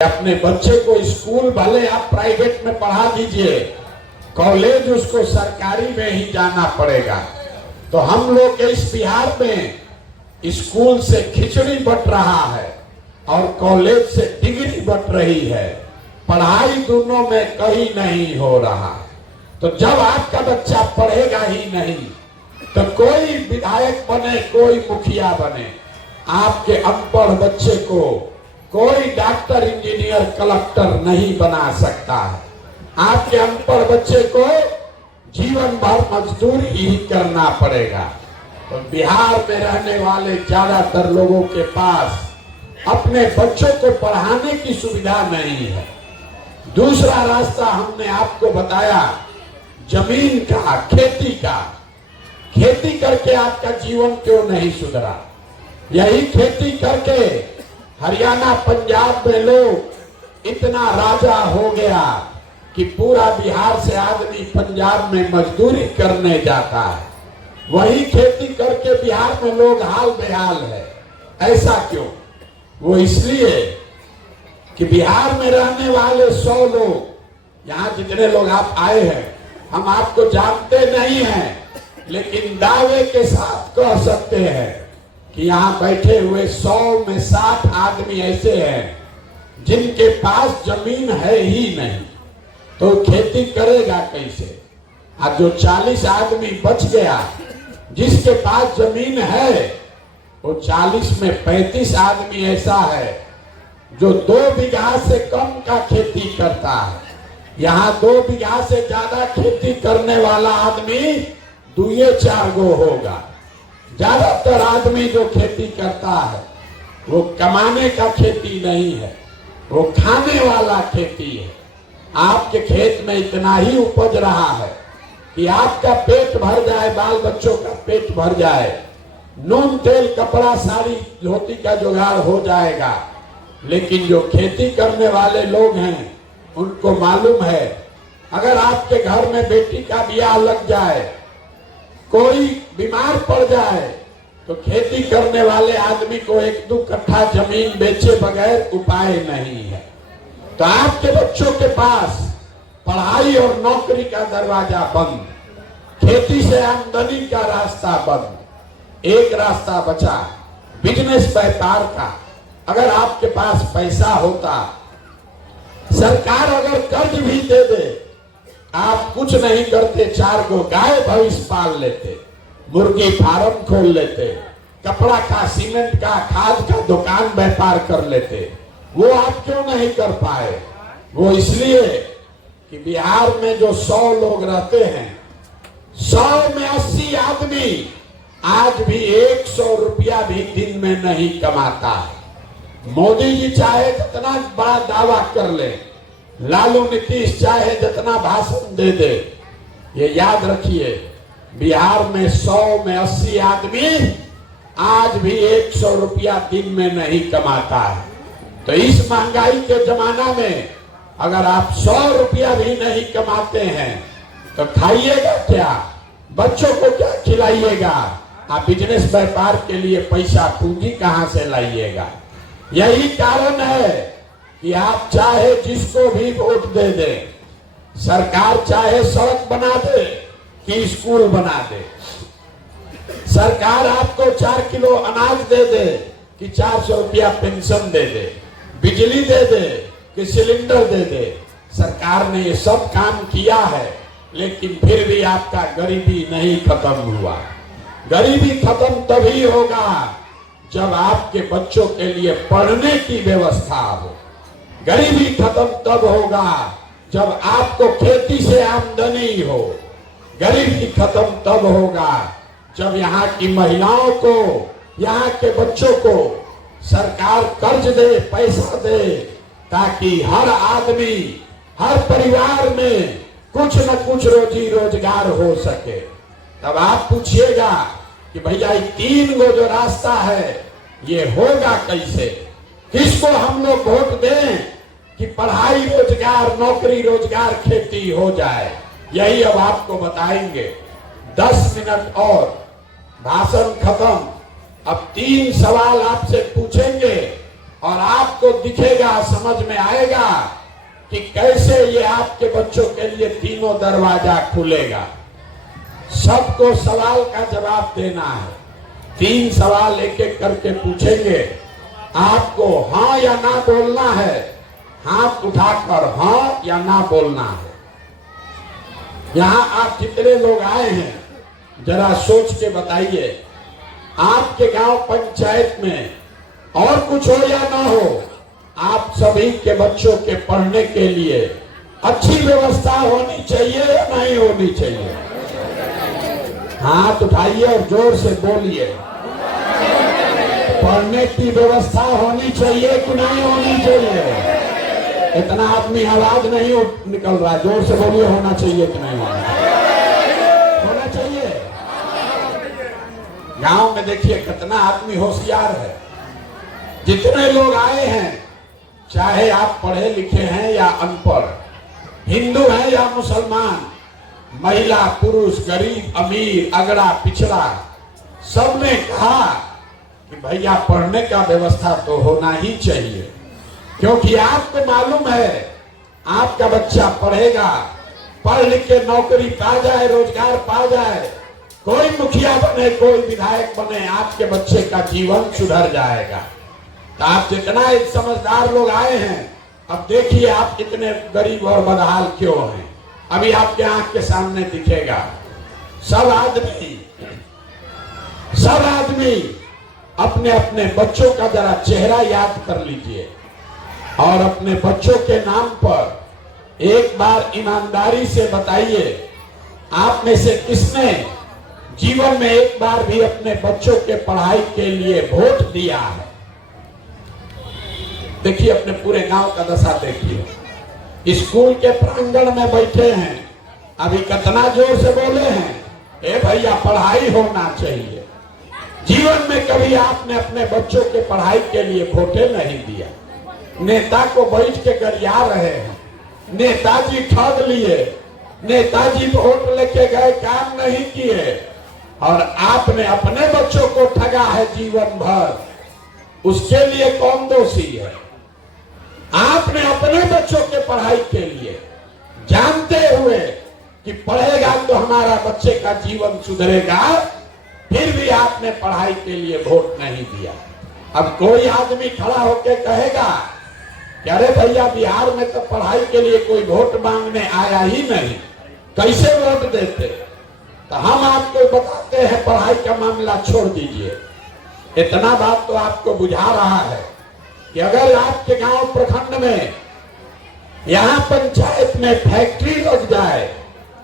अपने बच्चे को स्कूल भले आप प्राइवेट में पढ़ा दीजिए, कॉलेज उसको सरकारी में ही जाना पड़ेगा। तो हम लोग के इस बिहार में स्कूल से खिचड़ी बट रहा है और कॉलेज से डिग्री बट रही है, पढ़ाई दोनों में कहीं नहीं हो रहा। तो जब आपका बच्चा पढ़ेगा ही नहीं तो कोई विधायक बने, कोई मुखिया बने, आपके अनपढ़ बच्चे को कोई डॉक्टर, इंजीनियर, कलेक्टर नहीं बना सकता है। आपके अनपढ़ बच्चे को जीवन भर मजदूरी ही करना पड़ेगा। तो बिहार में रहने वाले ज्यादातर लोगों के पास अपने बच्चों को पढ़ाने की सुविधा नहीं है। दूसरा रास्ता हमने आपको बताया जमीन का, खेती का। खेती करके आपका जीवन क्यों नहीं सुधरा? यही खेती करके हरियाणा, पंजाब में लोग इतना राजा हो गया कि पूरा बिहार से आदमी पंजाब में मजदूरी करने जाता है। वही खेती करके बिहार में लोग हाल बेहाल है। ऐसा क्यों? वो इसलिए कि बिहार में रहने वाले 100 लोग, यहाँ जितने लोग आप आए हैं, हम आपको जानते नहीं हैं, लेकिन दावे के साथ कह सकते हैं कि यहाँ बैठे हुए 100 में 60 आदमी ऐसे हैं जिनके पास जमीन है ही नहीं, तो खेती करेगा कैसे? आज जो 40 आदमी बच गया जिसके पास जमीन है, वो 40 में 35 आदमी ऐसा है जो 2 बीघा से कम का खेती करता है। यहाँ 2 बीघा से ज्यादा खेती करने वाला आदमी 2-4 गो होगा। ज्यादातर आदमी जो खेती करता है वो कमाने का खेती नहीं है, वो खाने वाला खेती है। आपके खेत में इतना ही उपज रहा है कि आपका पेट भर जाए, बाल बच्चों का पेट भर जाए, नून तेल कपड़ा साड़ी धोती का जुगाड़ हो जाएगा। लेकिन जो खेती करने वाले लोग हैं उनको मालूम है, अगर आपके घर में बेटी का ब्याह लग जाए, कोई बीमार पड़ जाए, तो खेती करने वाले आदमी को 1-2 कट्ठा जमीन बेचे बगैर उपाय नहीं है। तो आपके बच्चों के पास पढ़ाई और नौकरी का दरवाजा बंद, खेती से आमदनी का रास्ता बंद। एक रास्ता बचा बिजनेस, व्यापार का। अगर आपके पास पैसा होता, सरकार अगर कर्ज भी दे दे, आप कुछ नहीं करते, 4 गो गाय भैंस पाल लेते, मुर्गी फार्म खोल लेते, कपड़ा का, सीमेंट का, खाद का दुकान व्यापार कर लेते। वो आप क्यों नहीं कर पाए? वो इसलिए कि बिहार में जो 100 लोग रहते हैं, 100 में 80 आदमी आज भी 100 रुपया भी दिन में नहीं कमाता है। मोदी जी चाहे जितना बड़ा दावा कर ले, लालू नीतीश चाहे जितना भाषण दे दे, ये याद रखिए, बिहार में 100 में 80 आदमी आज भी 100 रुपया दिन में नहीं कमाता है। तो इस महंगाई के जमाना में अगर आप 100 रुपया भी नहीं कमाते हैं तो खाइएगा क्या? बच्चों को क्या खिलाइएगा? आप बिजनेस व्यापार के लिए पैसा पूंजी कहां से लाइएगा? यही कारण है कि आप चाहे जिसको भी वोट दे दे, सरकार चाहे सड़क बना दे कि स्कूल बना दे, सरकार आपको 4 किलो अनाज दे दे कि 400 रुपया पेंशन दे दे, बिजली दे दे कि सिलेंडर दे दे, सरकार ने ये सब काम किया है, लेकिन फिर भी आपका गरीबी नहीं खत्म हुआ। गरीबी खत्म तभी होगा जब आपके बच्चों के लिए पढ़ने की व्यवस्था हो। गरीबी खत्म तब होगा जब आपको खेती से आमदनी हो। गरीबी खत्म तब होगा जब यहाँ की महिलाओं को, यहाँ के बच्चों को सरकार कर्ज दे, पैसा दे, ताकि हर आदमी, हर परिवार में कुछ न कुछ रोजी रोजगार हो सके। तब आप पूछिएगा कि भैया 3 गो जो रास्ता है ये होगा कैसे? किसको हम लोग वोट दें कि पढ़ाई रोजगार, नौकरी रोजगार, खेती हो जाए? यही अब आपको बताएंगे। 10 मिनट और, भाषण खत्म। अब 3 सवाल आपसे पूछेंगे और आपको दिखेगा, समझ में आएगा कि कैसे ये आपके बच्चों के लिए तीनों दरवाजा खुलेगा। सबको सवाल का जवाब देना है। 3 सवाल एक एक करके पूछेंगे, आपको हाँ या ना बोलना है। हाथ उठाकर हाँ या ना बोलना है। यहाँ आप जितने लोग आए हैं जरा सोच के बताइए, आपके गांव पंचायत में और कुछ हो या ना हो, आप सभी के बच्चों के पढ़ने के लिए अच्छी व्यवस्था होनी चाहिए या नहीं होनी चाहिए? हाथ उठाइए और जोर से बोलिए। पढ़ने की व्यवस्था होनी चाहिए कि नहीं होनी चाहिए? इतना आदमी आवाज नहीं निकल रहा, जोर से बोलिए। होना चाहिए कि नहीं होना चाहिए? गांव में देखिए कितना आदमी होशियार है। जितने लोग आए हैं, चाहे आप पढ़े लिखे हैं या अनपढ़, हिंदू हैं या मुसलमान, महिला पुरुष, गरीब अमीर, अगड़ा पिछड़ा, सबने कहा कि भैया पढ़ने का व्यवस्था तो होना ही चाहिए। क्योंकि आपको मालूम है आपका बच्चा पढ़ेगा, पढ़ लिख के नौकरी पा जाए, रोजगार पा जाए, कोई मुखिया बने, कोई विधायक बने, आपके बच्चे का जीवन सुधर जाएगा। तो आप जितना एक समझदार लोग आए हैं, अब देखिए आप कितने गरीब और बदहाल क्यों हैं। अभी आपके आंख के सामने दिखेगा। सब आदमी अपने अपने बच्चों का जरा चेहरा याद कर लीजिए और अपने बच्चों के नाम पर एक बार ईमानदारी से बताइए, आप में से किसने जीवन में एक बार भी अपने बच्चों के पढ़ाई के लिए वोट दिया है? देखिए अपने पूरे गांव का दशा देखिए। स्कूल के प्रांगण में बैठे हैं, अभी कितना जोर से बोले हैं, ए भैया पढ़ाई होना चाहिए। जीवन में कभी आपने अपने बच्चों के पढ़ाई के लिए वोटे नहीं दिया। नेता को बैठ के गरिया रहे हैं, नेताजी ठग लिए, नेताजी वोट लेके गए, काम नहीं किए, और आपने अपने बच्चों को ठगा है जीवन भर। उसके लिए कौन दोषी है? आपने अपने बच्चों के पढ़ाई के लिए, जानते हुए कि पढ़ेगा तो हमारा बच्चे का जीवन सुधरेगा, फिर भी आपने पढ़ाई के लिए वोट नहीं दिया। अब कोई आदमी खड़ा होकर कहेगा कि अरे भैया बिहार में तो पढ़ाई के लिए कोई वोट मांगने आया ही नहीं, कैसे वोट देते? तो हम आपको बताते हैं पढ़ाई का मामला छोड़ दीजिए। इतना बात तो आपको बुझा रहा है कि अगर आपके गांव प्रखंड में, यहाँ पंचायत में फैक्ट्री लग जाए,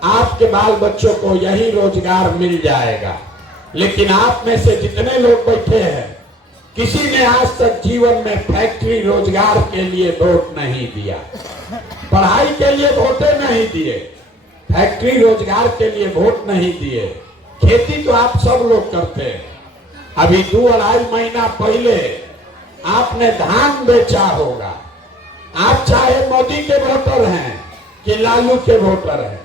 आपके बाल बच्चों को यही रोजगार मिल जाएगा। लेकिन आप में से जितने लोग बैठे हैं, किसी ने आज तक जीवन में फैक्ट्री रोजगार के लिए वोट नहीं दिया, पढ़ाई के लिए वोटे नहीं दिए, फैक्ट्री रोजगार के लिए वोट नहीं दिए। खेती तो आप सब लोग करते हैं। अभी 2-2.5 महीना पहले आपने धान बेचा होगा। आप चाहे मोदी के वोटर हैं कि लालू के वोटर हैं,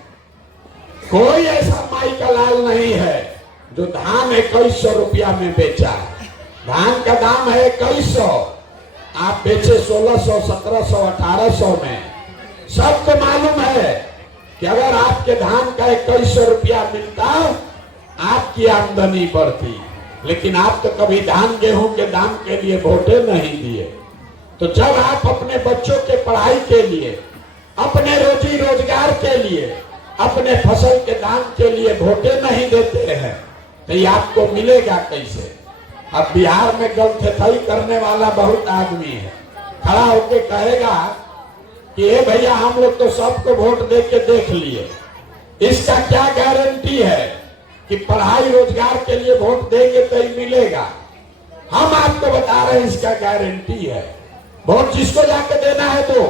कोई ऐसा माई का लाल नहीं है जो धान 2100 रुपया में बेचा है। धान का दाम है 2100, आप बेचे 1600, 1700, 1800 में। सबको मालूम है कि अगर आपके धान का 2100 रुपया मिलता, आपकी आमदनी बढ़ती। लेकिन आप तो कभी धान गेहूं के दाम के लिए वोटे नहीं दिए। तो जब आप अपने बच्चों के पढ़ाई के लिए, अपने रोजी रोजगार के लिए, अपने फसल के दाम के लिए वोटे नहीं देते हैं, तो ये आपको मिलेगा कैसे? अब बिहार में गलथेथई करने वाला बहुत आदमी है, खड़ा होके कहेगा कि ये भैया हम लोग तो सबको वोट दे के देख लिए, इसका क्या गारंटी है कि पढ़ाई रोजगार के लिए वोट देंगे तो ही मिलेगा? हम आपको बता रहे हैं इसका गारंटी है। वोट जिसको जाके देना है दो,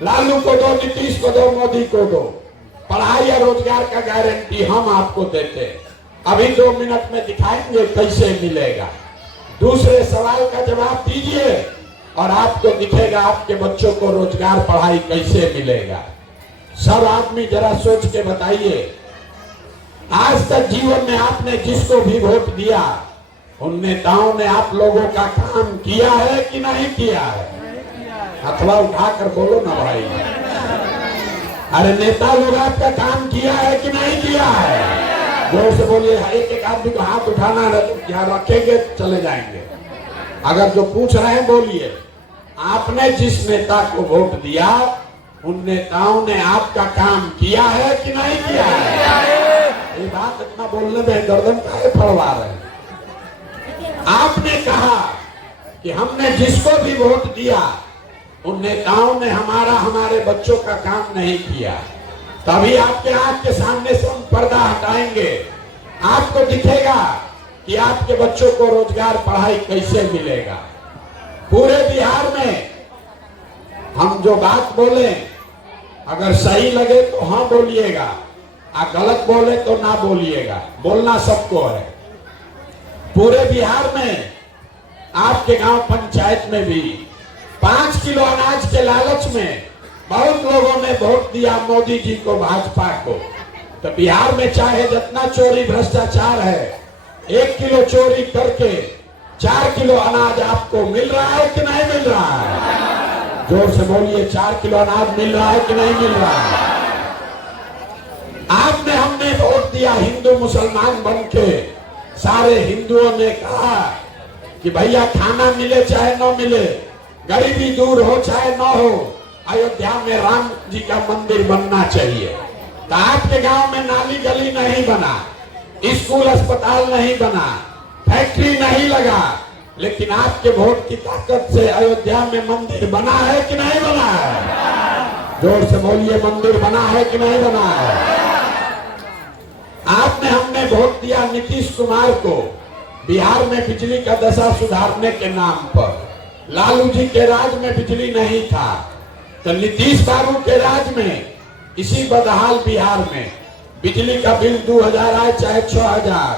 लालू को दो, नीतीश को दो, मोदी को दो। पढ़ाई या रोजगार का गारंटी हम आपको देते हैं। अभी 2 मिनट में दिखाएंगे कैसे मिलेगा। दूसरे सवाल का जवाब दीजिए और आपको दिखेगा आपके बच्चों को रोजगार, पढ़ाई कैसे मिलेगा। सब आदमी जरा सोच के बताइए, आज तक जीवन में आपने जिसको भी वोट दिया उन नेताओं ने आप लोगों का काम किया है कि नहीं किया है? हथवा उठाकर बोलो ना भाई। अरे नेता लोग आपका काम किया है कि नहीं किया है? जोर से बोलिए। एक एक आदमी को हाथ उठाना है तो क्या रखेंगे, चले जाएंगे। अगर जो पूछ रहे हैं बोलिए। आपने जिस नेता को वोट दिया उन नेताओं ने आपका काम किया है कि नहीं किया है? ये बात इतना बोलने में गर्दन काहे फड़वा रहे हैं? आपने कहा कि हमने जिसको भी वोट दिया उन नेताओं ने हमारे बच्चों का काम नहीं किया। तभी आपके आंख के सामने से हम पर्दा हटाएंगे, आपको दिखेगा कि आपके बच्चों को रोजगार पढ़ाई कैसे मिलेगा। पूरे बिहार में हम जो बात बोले अगर सही लगे तो हाँ बोलिएगा, गलत बोले तो ना बोलिएगा। बोलना सबको है। पूरे बिहार में आपके गांव पंचायत में भी 5 किलो अनाज के लालच में बहुत लोगों ने वोट दिया मोदी जी को, भाजपा को। तो बिहार में चाहे जितना चोरी भ्रष्टाचार है, 1 किलो चोरी करके 4 किलो अनाज आपको मिल रहा है कि नहीं मिल रहा है? जोर से बोलिए। 4 किलो अनाज मिल रहा है कि नहीं मिल रहा है? आपने हमने वोट दिया हिंदू मुसलमान बन के। सारे हिंदुओं ने कहा कि भैया खाना मिले चाहे न मिले, गरीबी दूर हो चाहे न हो, अयोध्या में राम जी का मंदिर बनना चाहिए। तो आपके गांव में नाली गली नहीं बना, स्कूल अस्पताल नहीं बना, फैक्ट्री नहीं लगा, लेकिन आपके वोट की ताकत से अयोध्या में मंदिर बना है कि नहीं बना है? जोर से बोलिए। मंदिर बना है कि नहीं बना है? आपने हमने वोट दिया नीतीश कुमार को बिहार में बिजली का दशा सुधारने के नाम पर। लालू जी के राज में बिजली नहीं था, तो नीतीश बाबू के राज में इसी बदहाल बिहार में बिजली का बिल 2000 आए चाहे 6000,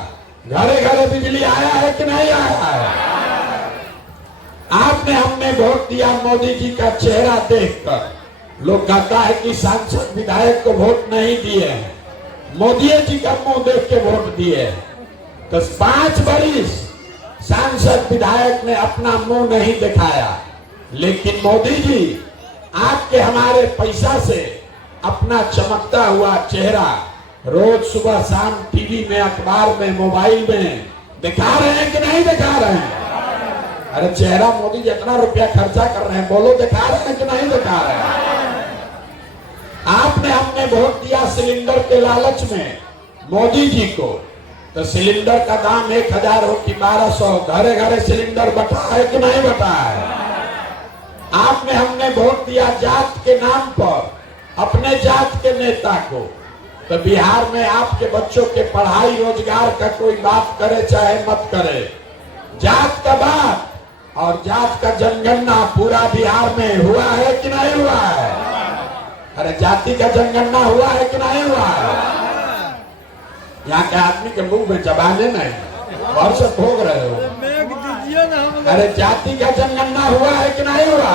घरे घरे बिजली आया है कि नहीं आया है? आपने हमने वोट दिया मोदी जी का चेहरा देखकर। लोग कहता है कि सांसद विधायक को वोट नहीं दिए हैं, मोदी जी का मुंह देख के वोट दिए। तो 5 बरिस सांसद विधायक ने अपना मुंह नहीं दिखाया, लेकिन मोदी जी आपके हमारे पैसा से अपना चमकता हुआ चेहरा रोज सुबह शाम टीवी में, अखबार में, मोबाइल में दिखा रहे हैं कि नहीं दिखा रहे हैं? अरे चेहरा मोदी जी इतना रुपया खर्चा कर रहे हैं, बोलो दिखा रहे हैं कि नहीं दिखा रहे हैं? आपने हमने वोट दिया सिलेंडर के लालच में मोदी जी को। तो सिलेंडर का दाम 1000 हो कि 1200, घरे घरे सिलेंडर बटा है कि नहीं बटा है? आपने हमने वोट दिया जात के नाम पर अपने जात के नेता को। तो बिहार में आपके बच्चों के पढ़ाई रोजगार का कोई बात करे चाहे मत करे, जात का बात और जात का जनगणना पूरा बिहार में हुआ है कि नहीं हुआ है? अरे जाति का जनगणना हुआ है कि नहीं हुआ है? यहाँ के आदमी के मुंह में जबाने नहीं, और से भोग रहे हो। अरे जाति का जनगणना हुआ है कि नहीं हुआ?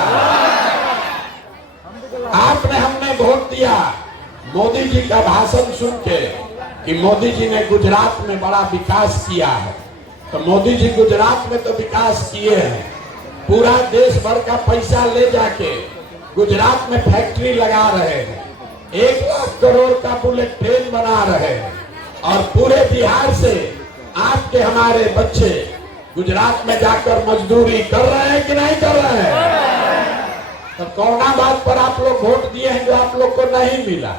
आपने हमने वोट दिया मोदी जी का भाषण सुन के कि मोदी जी ने गुजरात में बड़ा विकास किया है। तो मोदी जी गुजरात में तो विकास किए हैं, पूरा देश भर का पैसा ले जाके गुजरात में फैक्ट्री लगा रहे हैं, 1 लाख करोड़ का बुलेट ट्रेन बना रहे हैं, और पूरे बिहार से आपके हमारे बच्चे गुजरात में जाकर मजदूरी कर रहे हैं कि नहीं कर रहे हैं? तो कौना बात पर आप लोग वोट दिए हैं जो आप लोग को नहीं मिला?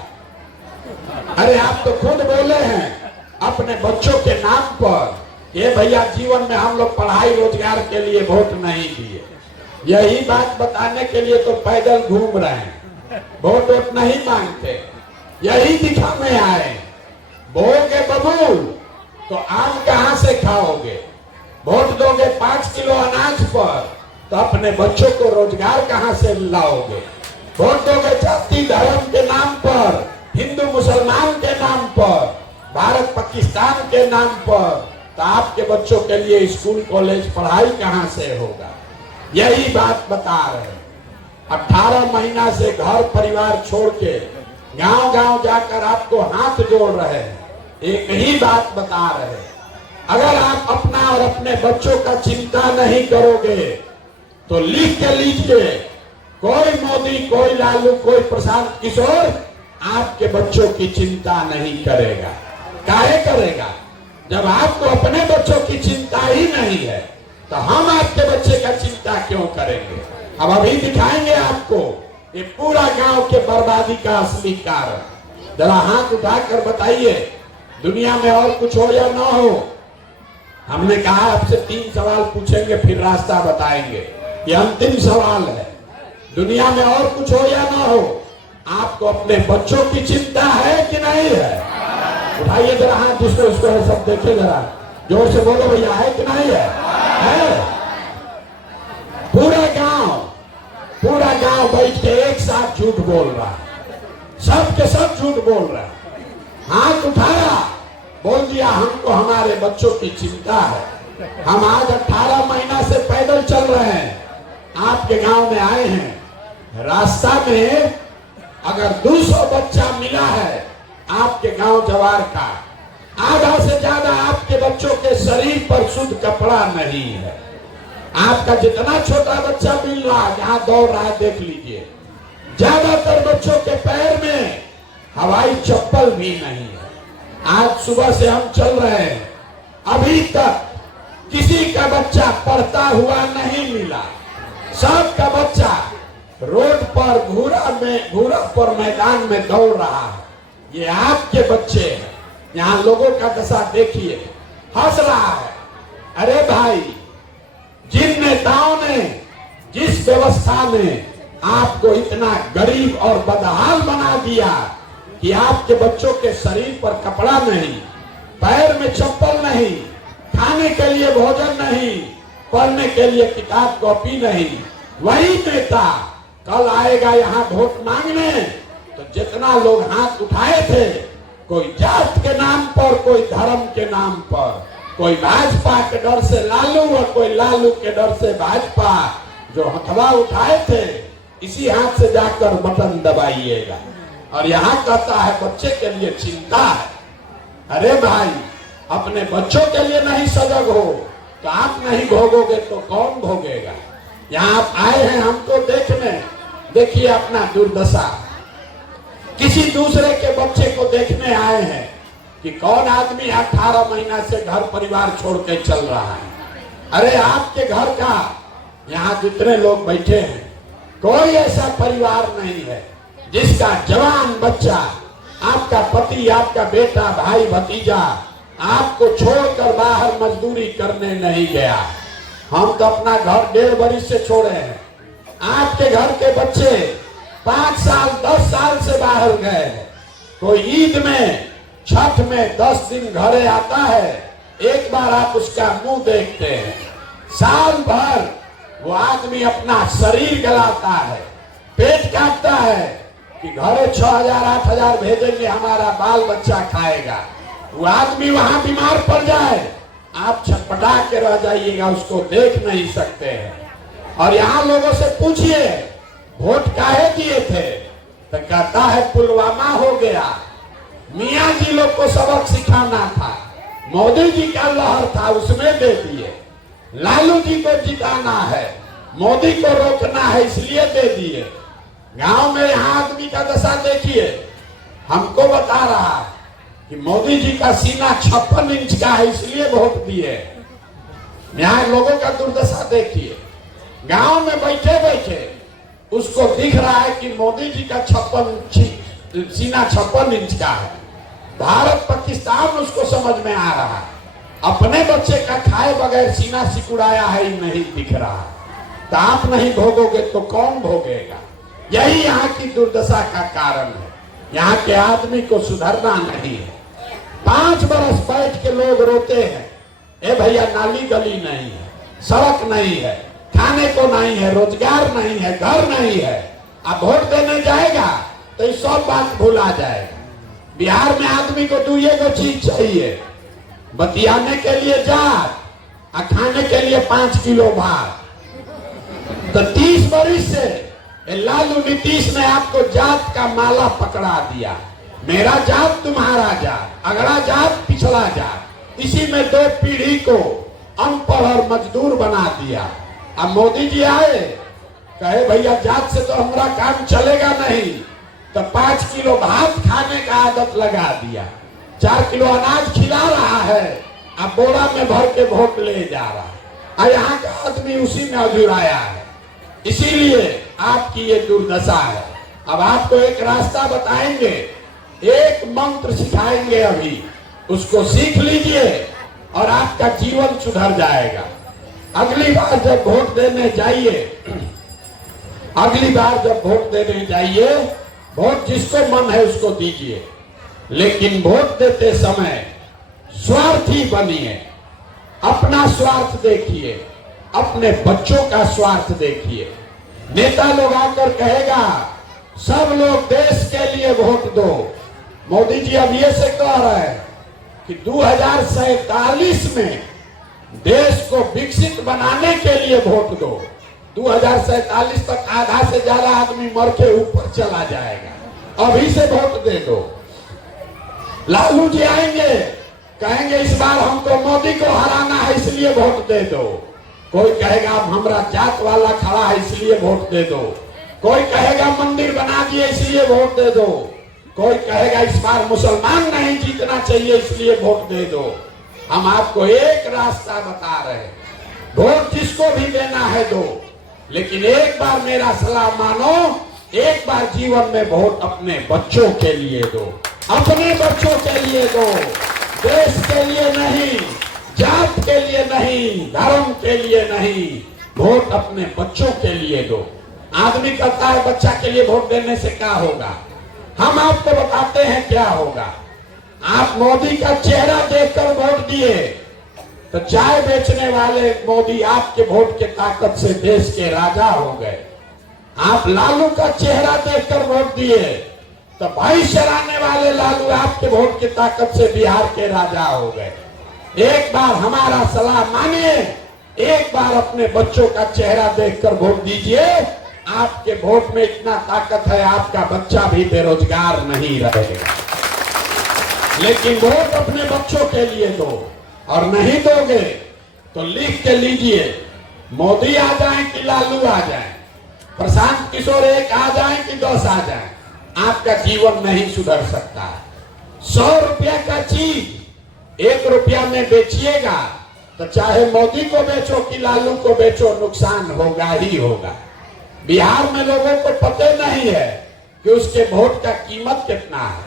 अरे आप तो खुद बोले हैं अपने बच्चों के नाम पर, ये भैया जीवन में हम लोग पढ़ाई रोजगार के लिए वोट नहीं दिए। यही बात बताने के लिए तो पैदल घूम रहे हैं, वोट नहीं मांगते, यही दिखाने आए। बोगे बबूल तो आम कहां से खाओगे? वोट दोगे 5 किलो अनाज पर तो अपने बच्चों को रोजगार कहां से लाओगे? वोट दोगे जाति धर्म के नाम पर, हिंदू मुसलमान के नाम पर, भारत पाकिस्तान के नाम पर, तो आपके बच्चों के लिए स्कूल कॉलेज पढ़ाई कहां से होगा? यही बात बता रहे। 18 महीना से घर परिवार छोड़ के गांव गांव जाकर आपको हाथ जोड़ रहे हैं, एक ही बात बता रहे। अगर आप अपना और अपने बच्चों का चिंता नहीं करोगे तो लिख के लीजिए, कोई मोदी, कोई लालू, कोई प्रशांत किशोर आपके बच्चों की चिंता नहीं करेगा। काहे करेगा? जब आपको अपने बच्चों की चिंता ही नहीं है तो हम आपके बच्चे का चिंता क्यों करेंगे? अब अभी दिखाएंगे आपको ये पूरा गांव के बर्बादी का असली कारण। जरा हाथ उठाकर बताइए, दुनिया में और कुछ हो या ना हो? हमने कहा आपसे 3 सवाल पूछेंगे, फिर रास्ता बताएंगे। ये अंतिम सवाल है, दुनिया में और कुछ हो या ना हो, आपको अपने बच्चों की चिंता है कि नहीं है? उठाइए जरा हाथ, जिसको उसको है सब देखे, जरा जोर से बोलो भैया, है कि नहीं है? पूरा गांव बैठ के एक साथ झूठ बोल रहा है, सब के सब झूठ बोल रहा है। हाथ उठाया, बोल दिया हमको हमारे बच्चों की चिंता है। हम आज 18 महीना से पैदल चल रहे हैं, आपके गांव में आए हैं। रास्ता में अगर 200 बच्चा मिला है आपके गांव जवार का, आधा से ज्यादा आपके बच्चों के शरीर पर शुद्ध कपड़ा नहीं है। आपका जितना छोटा बच्चा मिल रहा है, जहां दौड़ रहा है देख लीजिए, ज्यादातर बच्चों के पैर में हवाई चप्पल भी नहीं है। आज सुबह से हम चल रहे हैं, अभी तक किसी का बच्चा पढ़ता हुआ नहीं मिला। सबका बच्चा रोड पर घूरा पर मैदान में दौड़ रहा है। ये आपके बच्चे हैं। यहाँ लोगों का दशा देखिए, हंस रहा है। अरे भाई, जिन नेताओं ने, जिस व्यवस्था ने आपको इतना गरीब और बदहाल बना दिया कि आपके बच्चों के शरीर पर कपड़ा नहीं, पैर में चप्पल नहीं, खाने के लिए भोजन नहीं, पढ़ने के लिए किताब कॉपी नहीं, वही नेता कल आएगा यहाँ वोट मांगने तो जितना लोग हाथ उठाए थे, कोई जात के नाम पर, कोई धर्म के नाम पर, कोई भाजपा के डर से लालू और कोई लालू के डर से भाजपा, जो हथवा उठाए थे, इसी हाथ से जाकर बटन दबाइएगा। और यहाँ कहता है बच्चे के लिए चिंता है। अरे भाई, अपने बच्चों के लिए नहीं सजग हो तो आप नहीं भोगोगे तो कौन भोगेगा? यहाँ आप आए हैं हमको देखने, देखिए अपना दुर्दशा। किसी दूसरे के बच्चे को देखने आए हैं कि कौन आदमी 18 महीना से घर परिवार छोड़ के चल रहा है। अरे आपके घर का, यहाँ जितने लोग बैठे हैं, कोई ऐसा परिवार नहीं है जिसका जवान बच्चा, आपका पति, आपका बेटा, भाई, भतीजा आपको छोड़कर बाहर मजदूरी करने नहीं गया। हम तो अपना घर 1.5 बरस से छोड़े हैं। आपके घर के बच्चे 5 साल 10 साल से बाहर गए हैं। कोई ईद में, छठ में 10 दिन घरे आता है, एक बार आप उसका मुंह देखते हैं। साल भर वो आदमी अपना शरीर गलाता है, पेट काटता है कि घरे 6,000 8,000 भेजेंगे, हमारा बाल बच्चा खाएगा। वो आदमी वहां बीमार पड़ जाए, आप छटपटा के रह जाइएगा, उसको देख नहीं सकते हैं। और यहाँ लोगों से पूछिए वोट काहे दिए थे, तो कहता है पुलवामा हो गया, मियाँ जी लोग को सबक सिखाना था, मोदी जी का लहर था उसमें दे दिए, लालू जी को जिताना है, मोदी को रोकना है इसलिए दे दिए। गांव में यहाँ आदमी का दशा देखिए, हमको बता रहा है कि मोदी जी का सीना 56 इंच का है इसलिए वोट दिए। यहाँ लोगों का दुर्दशा देखिए, गांव में बैठे बैठे उसको दिख रहा है कि मोदी जी का सीना 56 इंच का है। भारत पाकिस्तान उसको समझ में आ रहा है, अपने बच्चे का खाए बगैर सीना सिकुड़ाया है ही नहीं दिख रहा। तो आप नहीं भोगोगे तो कौन भोगेगा? यही यहाँ की दुर्दशा का कारण है। यहाँ के आदमी को सुधरना नहीं है। 5 बरस बैठ के लोग रोते हैं, ए भैया नाली गली नहीं है, सड़क नहीं है, खाने को नहीं है, रोजगार नहीं है, घर नहीं है। अब वोट देने जाएगा तो ये सब बात भुला जाएगा। बिहार में आदमी को 2 चीज चाहिए, बतियाने के लिए जात और खाने के लिए 5 किलो भात। तो 30 बरस से लालू नीतीश ने आपको जात का माला पकड़ा दिया, मेरा जात तुम्हारा जात, अगला जात पिछड़ा जात, इसी में 2 पीढ़ी को अनपढ़ और मजदूर बना दिया। अब मोदी जी आए, कहे भैया जात से तो हमारा काम चलेगा नहीं, तो 5 किलो भात खाने का आदत लगा दिया, 4 किलो अनाज खिला रहा है, अब बोरा में भर के वोट ले जा रहा है। और यहाँ का आदमी उसी में अधूराया है। इसीलिए आपकी ये दुर्दशा है। अब आपको एक रास्ता बताएंगे, एक मंत्र सिखाएंगे, अभी उसको सीख लीजिए और आपका जीवन सुधर जाएगा। अगली बार जब वोट देने जाइए, वोट जिसको मन है उसको दीजिए, लेकिन वोट देते समय स्वार्थी बनिए। अपना स्वार्थ देखिए, अपने बच्चों का स्वार्थ देखिए। नेता लोग आकर कहेगा सब लोग देश के लिए वोट दो। मोदी जी अब ये से कह रहे हैं कि 2047 में देश को विकसित बनाने के लिए वोट दो। 2047 तक आधा से ज्यादा आदमी मर के ऊपर चला जाएगा, अभी से वोट दे दो। लालू जी आएंगे, कहेंगे इस बार हमको मोदी को हराना है इसलिए वोट दे दो। कोई कहेगा हमारा जात वाला खड़ा है इसलिए वोट दे दो। कोई कहेगा मंदिर बना दिए इसलिए वोट दे दो। कोई कहेगा इस बार मुसलमान नहीं जीतना चाहिए इसलिए वोट दे दो। हम आपको एक रास्ता बता रहे हैं, वोट जिसको भी देना है दो, लेकिन एक बार मेरा सलाह मानो, एक बार जीवन में वोट अपने बच्चों के लिए दो, अपने बच्चों के लिए दो, देश के लिए नहीं, जात के लिए नहीं, धर्म के लिए नहीं, वोट अपने बच्चों के लिए दो। आदमी कहता है बच्चा के लिए वोट देने से क्या होगा, हम आपको बताते हैं क्या होगा। आप मोदी का चेहरा देखकर वोट दिए तो चाय बेचने वाले मोदी आपके वोट के ताकत से देश के राजा हो गए। आप लालू का चेहरा देखकर वोट दिए तो भाई चराने वाले लालू आपके वोट की ताकत से बिहार के राजा हो गए। एक बार हमारा सलाह मानिए, एक बार अपने बच्चों का चेहरा देखकर वोट दीजिए। आपके वोट में इतना ताकत है, आपका बच्चा भी बेरोजगार नहीं रहेगा। लेकिन वोट अपने बच्चों के लिए दो, और नहीं दोगे तो लिख के लीजिए, मोदी आ जाए कि लालू आ जाए, प्रशांत किशोर एक आ जाए कि 10 आ जाए, आपका जीवन नहीं सुधर सकता। 100 रुपया का चीज 1 रुपया में बेचिएगा तो चाहे मोदी को बेचो कि लालू को बेचो, नुकसान होगा ही होगा। बिहार में लोगों को पता नहीं है कि उसके वोट का कीमत कितना है।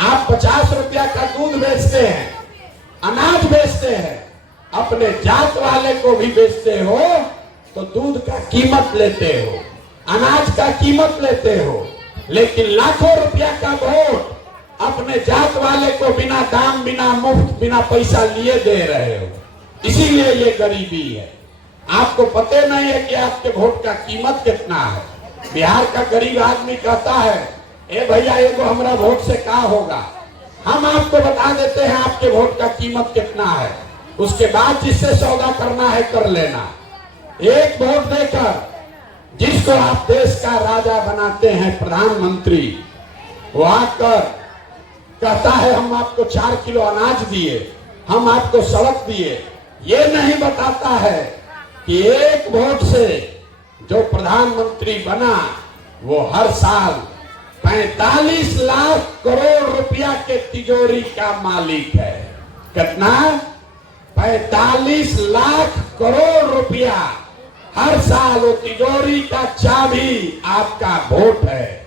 आप 50 रुपया का दूध बेचते हैं, अनाज बेचते हैं, अपने जात वाले को भी बेचते हो तो दूध का कीमत लेते हो, अनाज का कीमत लेते हो, लेकिन लाखों रुपया का वोट अपने जात वाले को बिना दाम, बिना मुफ्त, बिना पैसा लिए दे रहे हो। इसीलिए ये गरीबी है। आपको पता नहीं है कि आपके वोट का कीमत कितना है। बिहार का गरीब आदमी कहता है ए भैया एगो हमारा वोट से क्या होगा। हम आपको बता देते हैं आपके वोट का कीमत कितना है, उसके बाद जिससे सौदा करना है कर लेना। एक वोट देकर जिसको आप देश का राजा बनाते हैं, प्रधानमंत्री, वो आकर कहता है हम आपको 4 किलो अनाज दिए, हम आपको सड़क दिए, ये नहीं बताता है कि एक वोट से जो प्रधानमंत्री बना वो हर साल 45 लाख करोड़ रुपया के तिजोरी का मालिक है। कितना? 45 लाख करोड़ रुपया हर साल वो तिजोरी का चाबी आपका वोट है।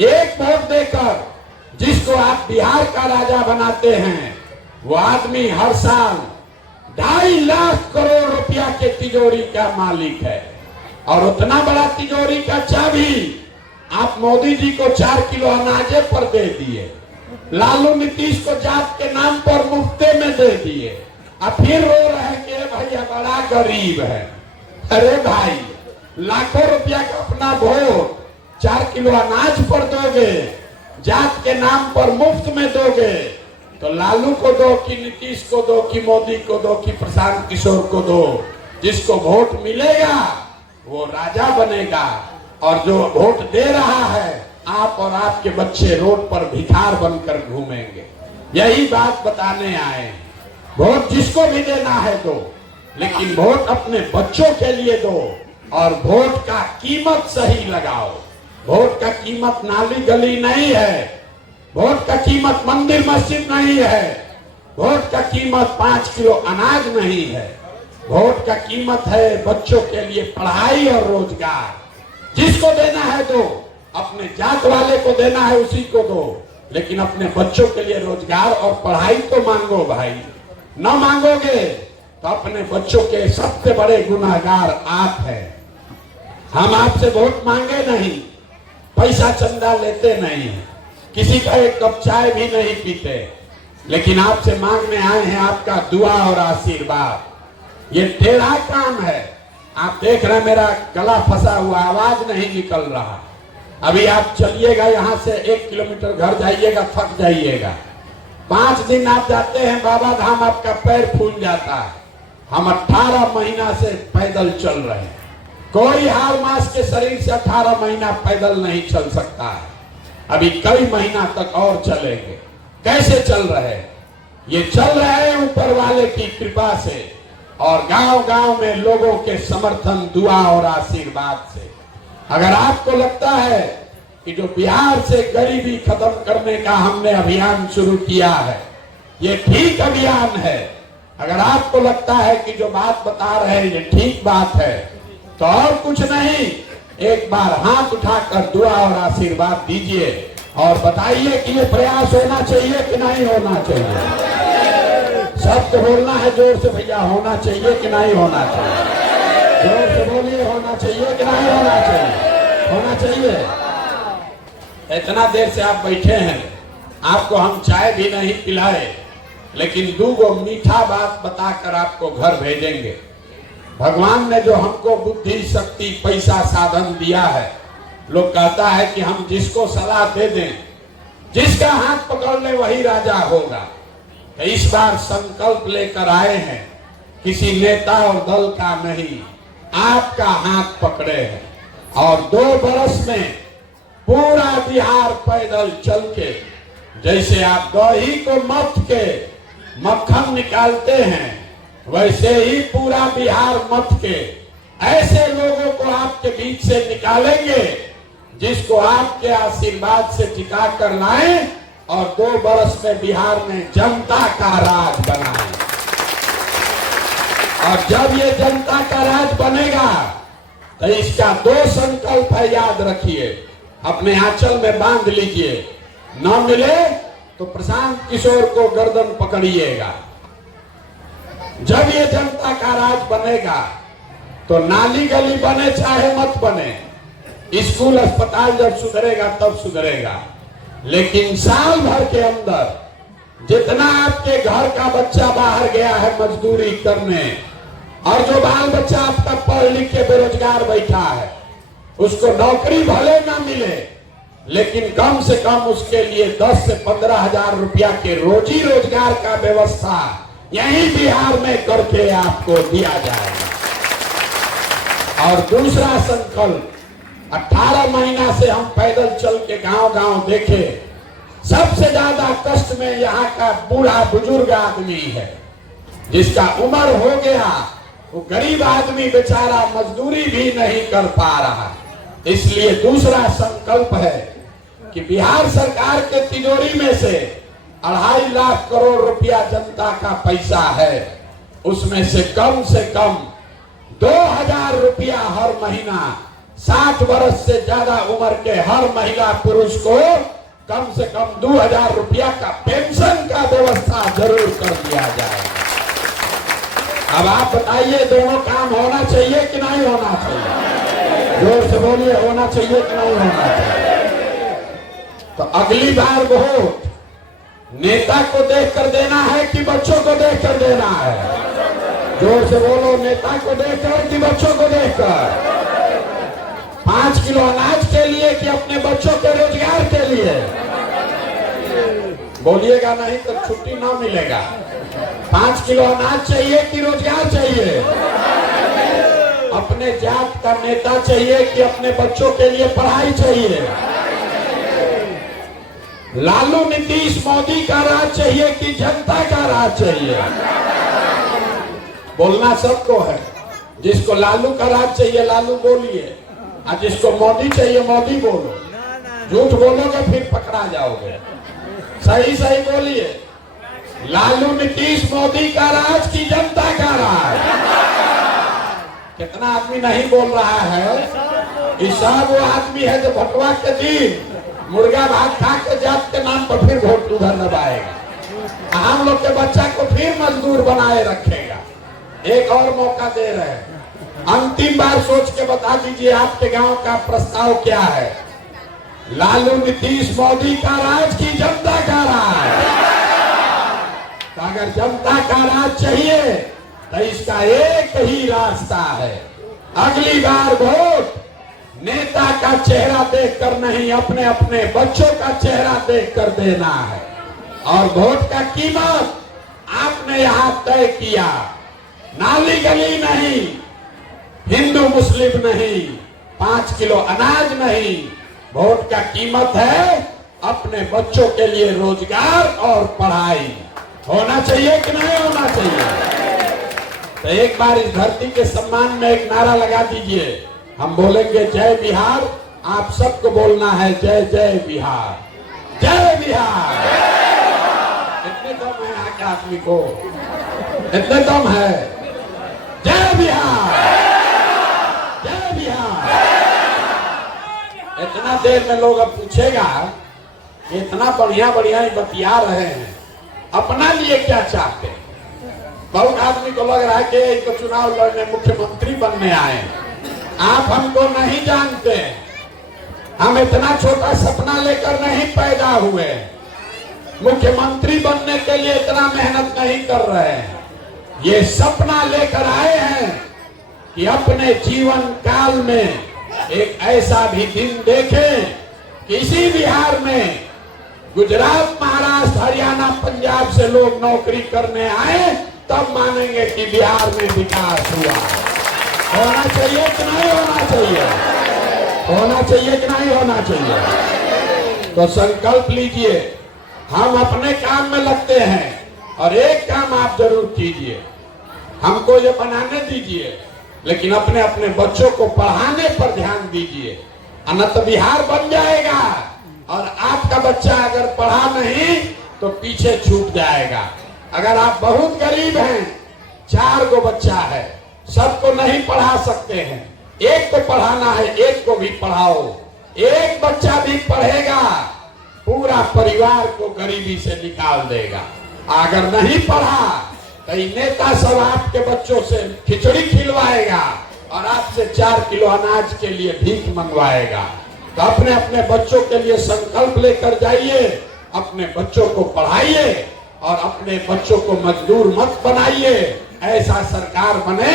एक वोट देकर जिसको आप बिहार का राजा बनाते हैं, वो आदमी हर साल 2.5 लाख करोड़ रुपया के तिजोरी का मालिक है। और उतना बड़ा तिजोरी का चाबी आप मोदी जी को 4 किलो अनाजे पर दे दिए, लालू नीतीश को जात के नाम पर मुफ्ते में दे दिए, अब फिर रो रहे हैं कि भैया बड़ा गरीब है। अरे भाई, लाखों रुपया का अपना वोट 4 किलो अनाज पर दोगे, जात के नाम पर मुफ्त में दोगे, तो लालू को दो कि नीतीश को दो कि मोदी को दो कि प्रशांत किशोर को दो, जिसको वोट मिलेगा वो राजा बनेगा। और जो वोट दे रहा है, आप और आपके बच्चे रोड पर भिखार बनकर घूमेंगे। यही बात बताने आए। वोट जिसको भी देना है दो, लेकिन वोट अपने बच्चों के लिए दो और वोट का कीमत सही लगाओ। वोट का कीमत नाली गली नहीं है, वोट का कीमत मंदिर मस्जिद नहीं है, वोट का कीमत 5 किलो अनाज नहीं है। वोट का कीमत है बच्चों के लिए पढ़ाई और रोजगार। जिसको देना है दो, अपने जात वाले को देना है उसी को दो, लेकिन अपने बच्चों के लिए रोजगार और पढ़ाई तो मांगो भाई। न मांगोगे तो अपने बच्चों के सबसे बड़े गुनाहगार आप हैं। हम आपसे वोट मांगे नहीं, पैसा चंदा लेते नहीं, किसी का एक कप चाय भी नहीं पीते, लेकिन आपसे मांगने आए हैं आपका दुआ और आशीर्वाद। ये टेढ़ा काम है। आप देख रहे हैं मेरा गला फंसा हुआ, आवाज नहीं निकल रहा। अभी आप चलिएगा यहाँ से 1 किलोमीटर घर जाइएगा, थक जाइएगा। 5 दिन आप जाते हैं बाबा धाम, आपका पैर फूल जाता है। हम 18 महीना से पैदल चल रहे हैं। कोई हार मास के शरीर से 18 महीना पैदल नहीं चल सकता है। अभी कई महीना तक और चलेंगे। कैसे चल रहे हैं? ये चल रहे हैं ऊपर वाले की कृपा से और गांव-गांव में लोगों के समर्थन, दुआ और आशीर्वाद से। अगर आपको लगता है कि जो बिहार से गरीबी खत्म करने का हमने अभियान शुरू किया है, ये ठीक अभियान है, अगर आपको लगता है कि जो बात बता रहे हैं ये ठीक बात है, तो और कुछ नहीं, एक बार हाथ उठाकर दुआ और आशीर्वाद दीजिए और बताइए कि ये प्रयास होना चाहिए कि नहीं होना चाहिए। सबको बोलना है जोर से, भैया होना चाहिए कि नहीं होना चाहिए? जोर से बोलिए, होना चाहिए कि नहीं होना चाहिए? होना चाहिए। इतना देर से आप बैठे हैं, आपको हम चाय भी नहीं पिलाए, लेकिन 2 मीठा बात बताकर आपको घर भेजेंगे। भगवान ने जो हमको बुद्धि, शक्ति, पैसा, साधन दिया है, लोग कहता है कि हम जिसको सलाह दे दें, जिसका हाथ पकड़ ले वही राजा होगा। तो इस बार संकल्प लेकर आए हैं, किसी नेता और दल का नहीं, आपका हाथ पकड़े हैं और 2 बरस में पूरा बिहार पैदल चल के, जैसे आप दही को मथ के मक्खन निकालते हैं, वैसे ही पूरा बिहार मथ के ऐसे लोगों को आपके बीच से निकालेंगे जिसको आपके आशीर्वाद से टिका कर लाएं और 2 बरस में बिहार में जनता का राज बनाएं। और जब ये जनता का राज बनेगा तो इसका 2 संकल्प है, याद रखिए, अपने आंचल में बांध लीजिए। न मिले तो प्रशांत किशोर को गर्दन पकड़िएगा। जब ये जनता का राज बनेगा तो नाली गली बने चाहे मत बने, स्कूल अस्पताल जब सुधरेगा तब सुधरेगा, लेकिन साल भर के अंदर जितना आपके घर का बच्चा बाहर गया है मजदूरी करने, और जो बाल बच्चा आपका पढ़ लिख के बेरोजगार बैठा है, उसको नौकरी भले ना मिले, लेकिन कम से कम उसके लिए 10 से 15 हजार रुपया के रोजी रोजगार का व्यवस्था यही बिहार में करके आपको दिया जाएगा। और दूसरा संकल्प, 18 महीना से हम पैदल चल के गांव-गांव देखे, सबसे ज्यादा कष्ट में यहाँ का बूढ़ा बुजुर्ग आदमी है, जिसका उम्र हो गया, वो गरीब आदमी बेचारा मजदूरी भी नहीं कर पा रहा। इसलिए दूसरा संकल्प है कि बिहार सरकार के तिजोरी में से 2.5 लाख करोड़ रुपया जनता का पैसा है, उसमें से कम 2000 रुपया हर महीना 60 वर्ष से ज्यादा उम्र के हर महिला पुरुष को कम से कम 2000 रुपया का पेंशन का व्यवस्था जरूर कर दिया जाएगा। अब आप बताइए, दोनों काम होना चाहिए कि नहीं होना चाहिए? जोर से बोलिए, होना चाहिए कि नहीं होना चाहिए? तो अगली बार वोट नेता को देखकर देना है कि बच्चों को देखकर देना है? जोर से बोलो, नेता को देखकर कि बच्चों को देखकर? 5 किलो अनाज के लिए कि अपने बच्चों के रोजगार के लिए? बोलिएगा नहीं तो छुट्टी ना मिलेगा। 5 किलो अनाज चाहिए कि रोजगार चाहिए? अपने जात का नेता चाहिए कि अपने बच्चों के लिए पढ़ाई चाहिए? लालू नीतीश मोदी का राज चाहिए कि जनता का राज चाहिए? बोलना सबको है। जिसको लालू का राज चाहिए लालू बोलिए, और जिसको मोदी चाहिए मोदी बोलो। झूठ बोलोगे फिर पकड़ा जाओगे। सही सही बोलिए। लालू नीतीश मोदी का राज की जनता का राज। कितना आदमी नहीं बोल रहा है। इस सब वो आदमी है जो भटवा के दिन मुर्गा भात खा के जात के नाम पर फिर वोट उधर दबाएगा। हम लोग के बच्चा को फिर मजदूर बनाए रखेगा। एक और मौका दे रहे हैं। अंतिम बार सोच के बता दीजिए आपके गांव का प्रस्ताव क्या है। लालू नीतीश मोदी का राज की जनता का राज। तो अगर जनता का राज चाहिए तो इसका एक ही रास्ता है। अगली बार वोट नेता का चेहरा देखकर नहीं, अपने अपने बच्चों का चेहरा देखकर देना है। और वोट का कीमत आपने यहां तय किया। नाली गली नहीं, हिंदू मुस्लिम नहीं, 5 किलो अनाज नहीं। वोट का कीमत है अपने बच्चों के लिए रोजगार और पढ़ाई। होना चाहिए कि नहीं होना चाहिए? तो एक बार इस धरती के सम्मान में एक नारा लगा दीजिए। हम बोलेंगे जय बिहार, आप सबको बोलना है जय जय बिहार, जय बिहार। इतने दम है यहाँ के आदमी को, इतने दम है। जय बिहार, जय बिहार। इतना देर में लोग अब पूछेगा इतना बढ़िया बढ़िया ही बतिया रहे हैं, अपना लिए क्या चाहते हैं? बहुत आदमी को लग रहा है कि इनको चुनाव लड़ने मुख्यमंत्री बनने आए। आप हमको नहीं जानते। हम इतना छोटा सपना लेकर नहीं पैदा हुए। मुख्यमंत्री बनने के लिए इतना मेहनत नहीं कर रहे हैं। ये सपना लेकर आए हैं कि अपने जीवन काल में एक ऐसा भी दिन देखें कि इसी बिहार में गुजरात, महाराष्ट्र, हरियाणा, पंजाब से लोग नौकरी करने आए, तब मानेंगे कि बिहार में विकास हुआ। होना चाहिए कि नहीं होना चाहिए? होना चाहिए कि नहीं होना चाहिए? तो संकल्प लीजिए, हम अपने काम में लगते हैं और एक काम आप जरूर कीजिए। हमको ये बनाने दीजिए, लेकिन अपने अपने बच्चों को पढ़ाने पर ध्यान दीजिए। अन्यथा बिहार बन जाएगा और आपका बच्चा अगर पढ़ा नहीं तो पीछे छूट जाएगा। अगर आप बहुत गरीब हैं, 4 गो बच्चा है, सबको नहीं पढ़ा सकते हैं, एक को पढ़ाना है, एक को भी पढ़ाओ। एक बच्चा भी पढ़ेगा, पूरा परिवार को गरीबी से निकाल देगा। अगर नहीं पढ़ा तो नेता सब आपके बच्चों से खिचड़ी खिलवाएगा और आपसे 4 किलो अनाज के लिए भीख मंगवाएगा। तो अपने अपने बच्चों के लिए संकल्प लेकर जाइए, अपने बच्चों को पढ़ाइए और अपने बच्चों को मजदूर मत बनाइए। ऐसा सरकार बने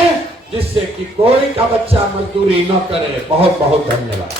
जिससे कि कोई का बच्चा मजदूरी न करे। बहुत बहुत धन्यवाद।